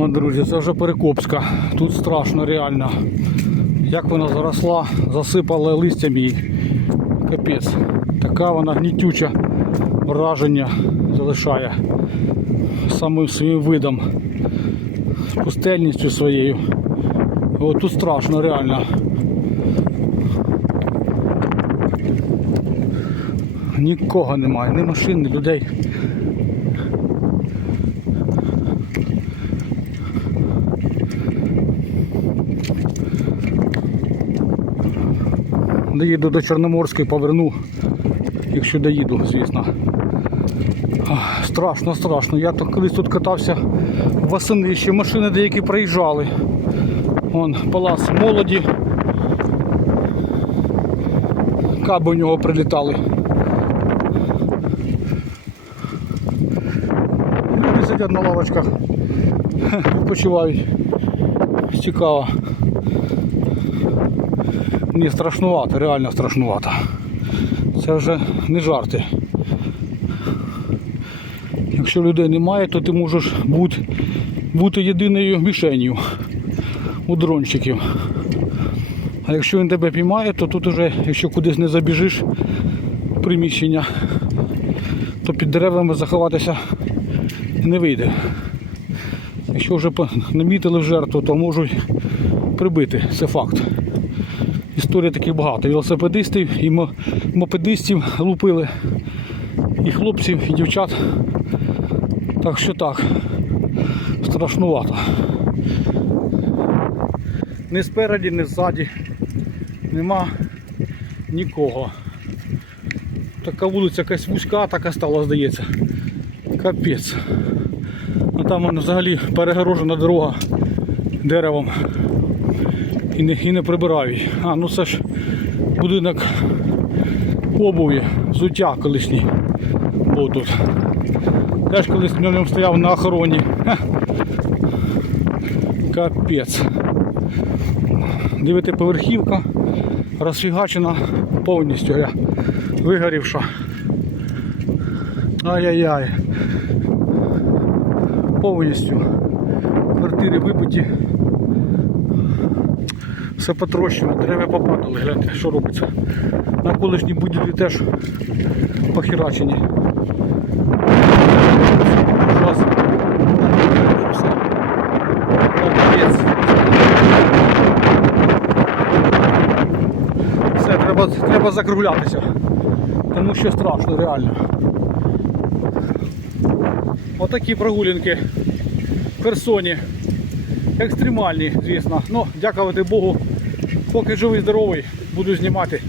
О, друзі, це вже Перекопська. Тут страшно реально. Як вона заросла, засипала листям її. Капець. Така вона гнітюча враження залишає самим своїм видом, пустельністю своєю. О, тут страшно реально. Нікого немає, ні машин, ні людей. Доїду до Чорноморської, поверну, якщо доїду, звісно. Страшно, страшно. Я то колись тут катався восени, ще машини деякі проїжджали. Вон палац молоді. Каби у нього прилітали. Люди сидять на лавочках, відпочивають. Цікаво. Мені страшнувато, реально страшнувато. Це вже не жарти. Якщо людей немає, то ти можеш бути, бути єдиною мішенью у дрончиків. А якщо він тебе піймає, то тут уже, якщо кудись не забіжиш приміщення, то під деревами заховатися не вийде. Якщо вже намітили в жертву, то можуть прибити. Це факт. Історій таких багато. Велосипедистів і мопедистів лупили, і хлопців, і дівчат. Так що так, страшнувато. Ні спереді, ні ззаді. Нема нікого. Така вулиця якась вузька, така стала, здається. Капець. А там вона взагалі перегорожена дорога деревом. І не, і не прибирають. А, ну це ж будинок обуві, взуття колишній був тут. Теж колись на ньому стояв на охороні. Ха. Капець. Дев'ятиповерхівка розфігачена повністю вигорівша. Ай-яй-яй. Повністю. Квартири вибиті. Все потрощено, дерева попадали, гляньте, що робиться. На колишній будівлі теж похерачені. Все, треба, треба закруглятися. Тому що страшно, реально. Отакі прогулянки в Херсоні. Екстремальні, звісно. Ну, дякувати Богу. Поки живий здоровий, буду знімати.